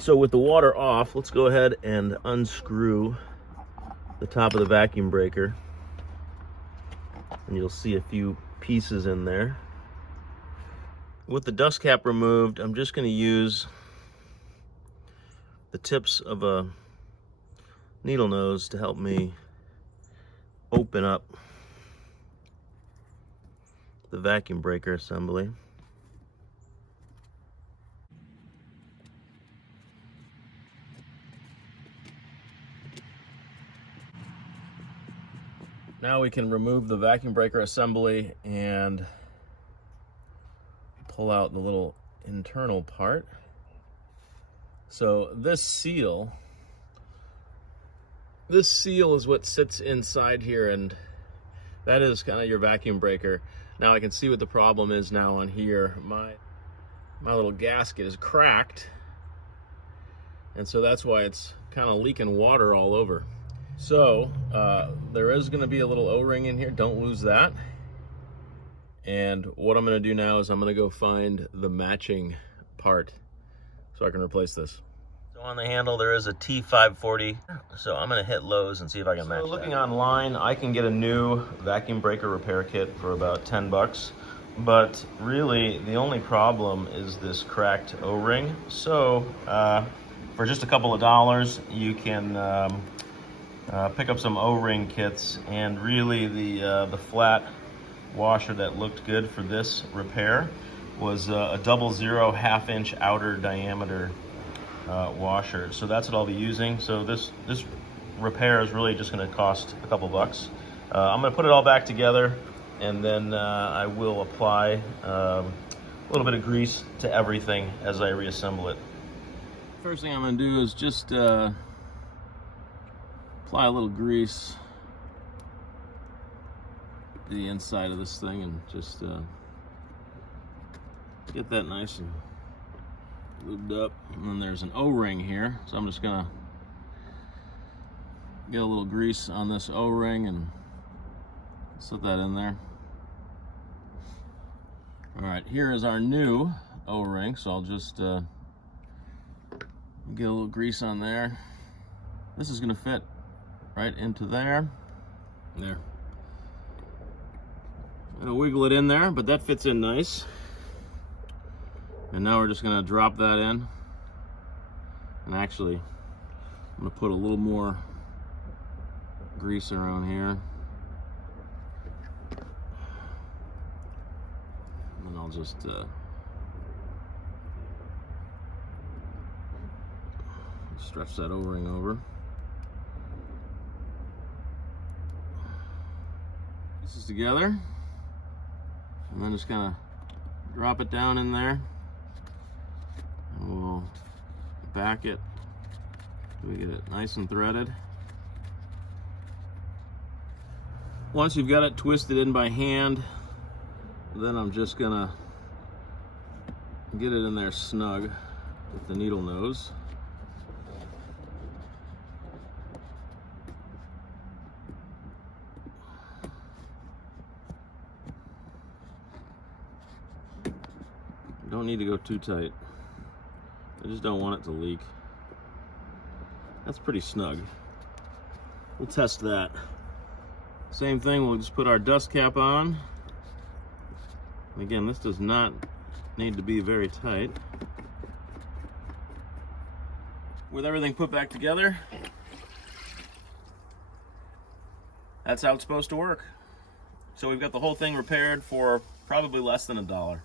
So with the water off, let's go ahead and unscrew the top of the vacuum breaker. And you'll see a few pieces in there. With the dust cap removed, I'm just going to use the tips of a needle nose to help me open up the vacuum breaker assembly. Now we can remove the vacuum breaker assembly and pull out the little internal part. So this seal is what sits inside here, and that is kind of your vacuum breaker. Now I can see what the problem is now on here. My little gasket is cracked, and so that's why it's kind of leaking water all over. So there is going to be a little O-ring in here. Don't lose that. And what I'm going to do now is I'm going to go find the matching part so I can replace this. So on the handle there is a T-540. So I'm going to hit Lowe's and see if I can match that. Looking online, I can get a new vacuum breaker repair kit for about 10 bucks. But really, the only problem is this cracked O-ring. So for just a couple of dollars, you can pick up some O-ring kits, and really the flat washer that looked good for this repair was a 00 half-inch outer diameter washer. So that's what I'll be using. So this repair is really just going to cost a couple bucks. I'm going to put it all back together, and then I will apply a little bit of grease to everything as I reassemble it. First thing I'm going to do is just apply a little grease to the inside of this thing and just get that nice and lubed up. And then there's an O-ring here, so I'm just gonna get a little grease on this O-ring and slip that in there. All right, here is our new O-ring, so I'll just get a little grease on there. This is gonna fit right into there. There. I'm gonna wiggle it in there, but that fits in nice. And now we're just gonna drop that in. And actually, I'm gonna put a little more grease around here. And then I'll just stretch that O-ring over. Pieces together, and then just kind of drop it down in there, and we'll back it so we get it nice and threaded. Once you've got it twisted in by hand, then I'm just gonna get it in there snug with the needle nose. Don't need to go too tight. I just don't want it to leak. That's pretty snug. We'll test that. Same thing, we'll just put our dust cap on. Again, this does not need to be very tight. With everything put back together, that's how it's supposed to work. So we've got the whole thing repaired for probably less than $1.